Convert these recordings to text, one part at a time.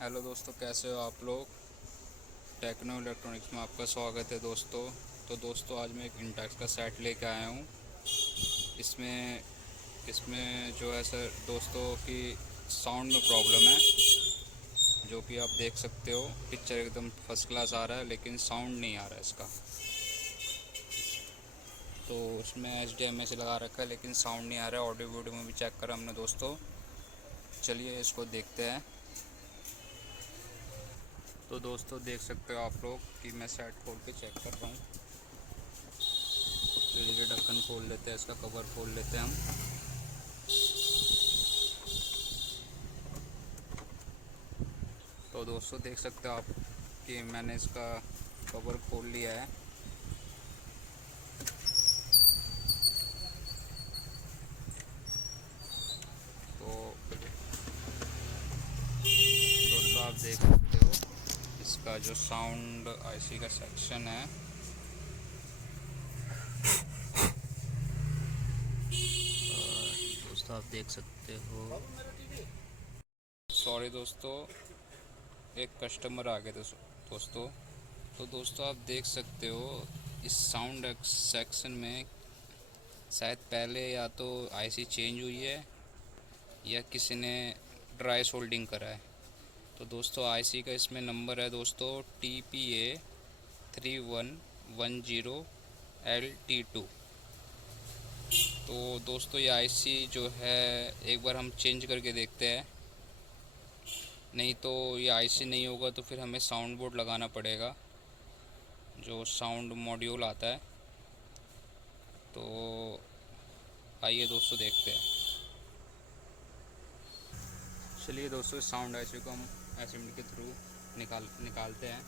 Hello दोस्तों, कैसे हो आप लोग। टेक्नो इलेक्ट्रॉनिक्स में आपका स्वागत है दोस्तों। तो दोस्तों, आज मैं एक इंटेक्स का सेट लेके आया हूँ। इसमें इसमें जो है सर दोस्तों कि साउंड में प्रॉब्लम है। जो कि आप देख सकते हो, पिक्चर एकदम फर्स्ट क्लास आ रहा है लेकिन साउंड नहीं आ रहा है इसका। तो उसमें HDMI से लगा रखा है लेकिन साउंड नहीं आ रहा है। ऑडियो वीडियो में भी चेक करा हमने दोस्तों। चलिए इसको देखते हैं। तो दोस्तों, देख सकते हो आप लोग कि मैं सेट खोल के चेक कर रहा हूँ। तो ये ढक्कन खोल लेते हैं, इसका कवर खोल लेते हैं हम। तो दोस्तों, देख सकते हो आप कि मैंने इसका कवर खोल लिया है। तो दोस्तों, आप देख सकते हो इसका जो साउंड IC का सेक्शन है। दोस्तों, आप देख सकते हो। सॉरी दोस्तों, एक कस्टमर आ गए थे दोस्तों। तो दोस्तों, आप देख सकते हो इस साउंड सेक्शन में शायद पहले या तो IC चेंज हुई है या किसी ने ड्राई सोल्डिंग करा है। तो दोस्तों, IC का इसमें नंबर है दोस्तों TPA3110LT2। तो दोस्तों, ये IC जो है एक बार हम चेंज करके देखते हैं। नहीं तो ये IC नहीं होगा तो फिर हमें साउंड बोर्ड लगाना पड़ेगा, जो साउंड मॉड्यूल आता है। तो आइए दोस्तों, देखते हैं। चलिए दोस्तों, साउंड IC को हम असेंबली के थ्रू निकालते हैं।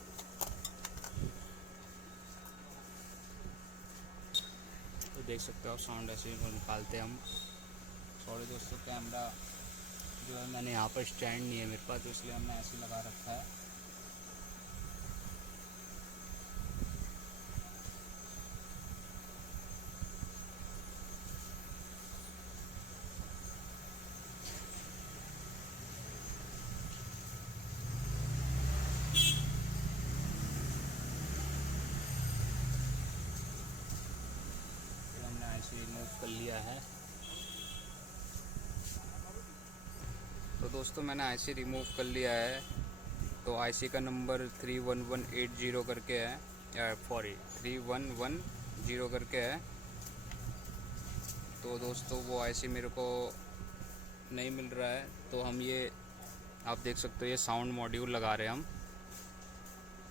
तो देख सकते हो आप, साउंड IC को निकालते हैं हम। सॉरी दोस्तों, कैमरा जो है मैंने यहाँ पर स्टैंड नहीं है मेरे पास, तो इसलिए हमने ऐसे लगा रखा है। तो हमने IC रिमूव कर लिया है। तो दोस्तों, मैंने IC रिमूव कर लिया है। तो IC का नंबर 31180 करके है, या सॉरी 3110 करके है। तो दोस्तों, वो IC मेरे को नहीं मिल रहा है। तो हम ये आप देख सकते हो, ये साउंड मॉड्यूल लगा रहे हैं हम।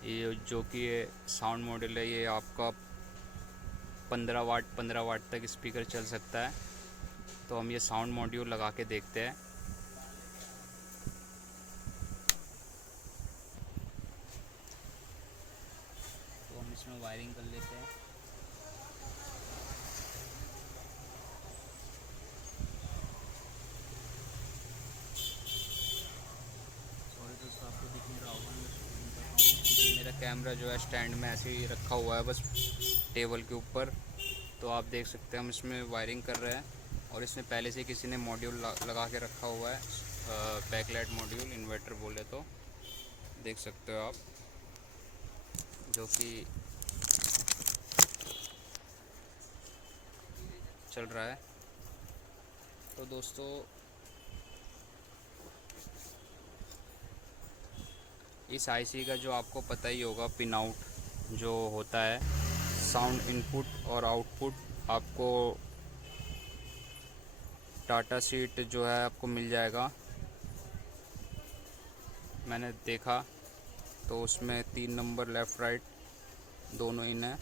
ये जो कि ये साउंड मॉड्यूल है, ये आपका 15 वाट तक स्पीकर चल सकता है। तो हम ये साउंड मॉड्यूल लगा के देखते हैं। तो हम इसमें वायरिंग कर लेते हैं। सॉरी दोस्तों, आपको दिख नहीं रहा होगा, क्योंकि मेरा कैमरा जो है स्टैंड में ऐसे ही रखा हुआ है बस टेबल के ऊपर। तो आप देख सकते हैं हम इसमें वायरिंग कर रहे हैं। और इसमें पहले से किसी ने मॉड्यूल लगा के रखा हुआ है, बैकलाइट मॉड्यूल, इन्वर्टर बोले तो। देख सकते हो आप, जो कि चल रहा है। तो दोस्तों, इस IC का जो आपको पता ही होगा, पिन आउट जो होता है, साउंड इनपुट और आउटपुट आपको टाटा सीट जो है आपको मिल जाएगा। मैंने देखा तो उसमें 3 नंबर लेफ़्ट राइट दोनों इन है।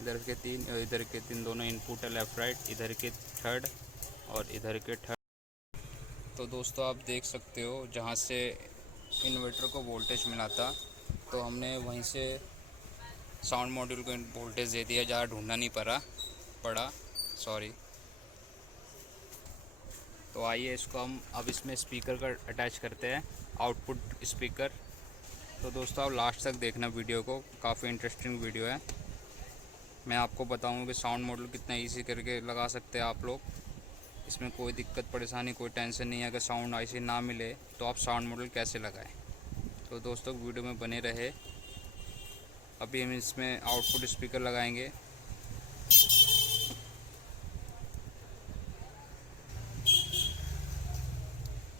इधर के 3 और इधर के 3 दोनों इनपुट है, लेफ़्ट राइट, इधर के थर्ड और इधर के थर्ड। तो दोस्तों, आप देख सकते हो जहाँ से इन्वर्टर को वोल्टेज मिला था, तो हमने वहीं से साउंड मॉड्यूल को वोल्टेज दे दिया, ज़्यादा ढूंढना नहीं पड़ा सॉरी। तो आइए इसको हम अब इसमें स्पीकर का अटैच करते हैं, आउटपुट स्पीकर। तो दोस्तों, आप लास्ट तक देखना वीडियो को, काफ़ी इंटरेस्टिंग वीडियो है। मैं आपको बताऊंगा कि साउंड मॉड्यूल कितना इजी करके लगा सकते हैं आप लोग। इसमें कोई दिक्कत परेशानी, कोई टेंशन नहीं है। अगर साउंड IC ना मिले तो आप साउंड मॉड्यूल कैसे लगाएं। तो दोस्तों वीडियो में बने रहे। अभी हम इसमें आउटपुट स्पीकर लगाएंगे।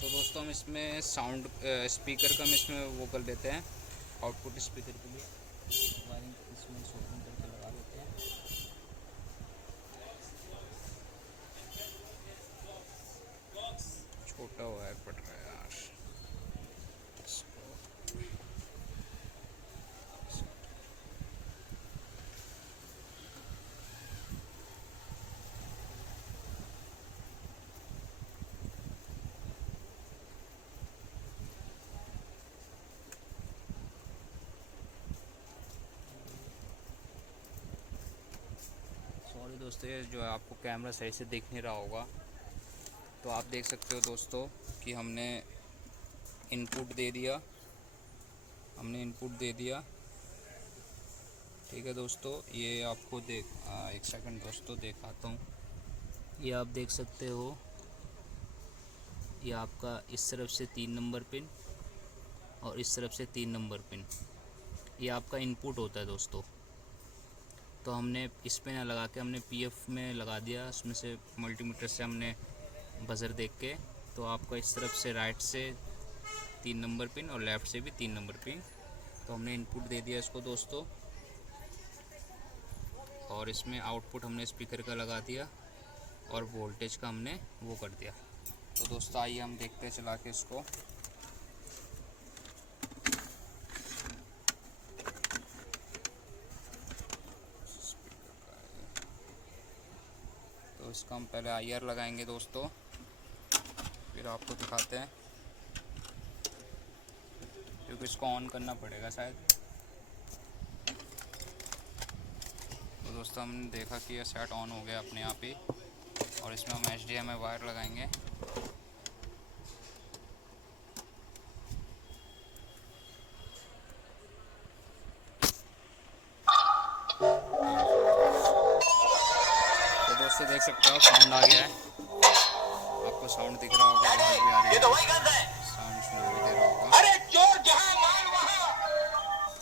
तो दोस्तों हम इसमें साउंड स्पीकर का हम इसमें वो कर लेते हैं। आउटपुट स्पीकर के लिए वायरिंग इसमें सोल्डरिंग करके लगा देते हैं। छोटा वायर पड़ रहा है यार। सॉरी दोस्तों, ये जो है आपको कैमरा सही से दिख नहीं रहा होगा। तो आप देख सकते हो दोस्तों कि हमने इनपुट दे दिया। ठीक है दोस्तों, ये आपको एक सेकंड दोस्तों दिखाता हूँ। ये आप देख सकते हो, ये आपका इस तरफ से 3 नंबर पिन और इस तरफ से 3 नंबर पिन, ये आपका इनपुट होता है दोस्तों। तो हमने इस पे ना लगा के हमने पीएफ में लगा दिया। उसमें से मल्टीमीटर से हमने बजर देख के, तो आपका इस तरफ से राइट से 3 नंबर पिन और लेफ़्ट से भी 3 नंबर पिन। तो हमने इनपुट दे दिया इसको दोस्तों, और इसमें आउटपुट हमने स्पीकर का लगा दिया और वोल्टेज का हमने वो कर दिया। तो दोस्तों आइए हम देखते हैं चला के इसको। तो इसका हम पहले IR लगाएंगे दोस्तों, फिर आपको दिखाते हैं, क्योंकि इसको ऑन करना पड़ेगा शायद। तो दोस्तों हमने देखा कि यह सेट ऑन हो गया अपने आप ही, और इसमें हम HDMI वायर लगाएंगे। तो दोस्तों देख सकते हो साउंड आ गया है, आपको साउंड दिख रहा होगा, आवाज़ भी आ रही है, साउंड सुनाई भी दे रहा होगा। अरे चोर जहां माल वहां,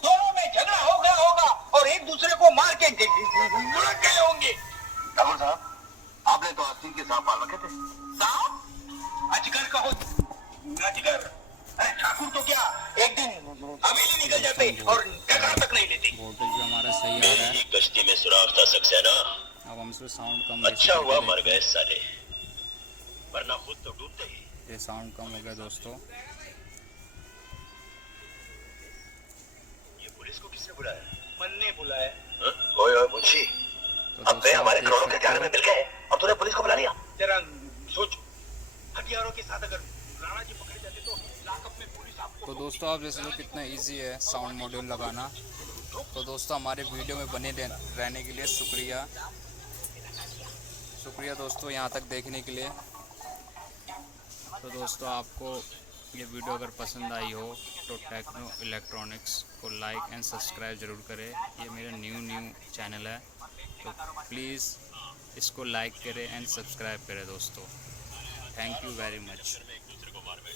दोनों में झगड़ा हो गया होगा और एक दूसरे को मार के लुढ़क गए होंगे। ठाकुर साहब, आपने तो आस्तीन के सांप पाल रखे थे। सांप? अजगर कहो अजगर। अरे ठाकुर तो क्या एक दिन हवेली निकल जाते और टकरा तक नहीं लेते। वोल्टेज भी हमारा सही आ रहा है। कश्ती में सुराख था सक्सेना। अब हम इसमें साउंड कम अच्छा हुआ मर गए साले, वरना खुद तो डूबते ही। ये साउंड कम हो गया दोस्तों। ये पुलिस को किसने बुलाया? मन ने बुलाया। ओए मुंशी, तो अब वे हमारे करोड़ों के जाने में मिल गए और तूने पुलिस को बुला लिया। जरा सोचो, हथियारों के साथ अगर राणा जी पकड़े जाते तो लाकअप में पुलिस आपको। तो दोस्तों आप जैसे कितना इजी है साउंड मॉड्यूल लगाना। तो दोस्तों हमारे वीडियो में बने रहने के लिए शुक्रिया दोस्तों, यहाँ तक देखने के लिए। तो दोस्तों आपको ये वीडियो अगर पसंद आई हो तो टेक्नो इलेक्ट्रॉनिक्स को लाइक एंड सब्सक्राइब ज़रूर करें। ये मेरा न्यू चैनल है, तो प्लीज़ इसको लाइक करें एंड सब्सक्राइब करें दोस्तों। Thank you very much.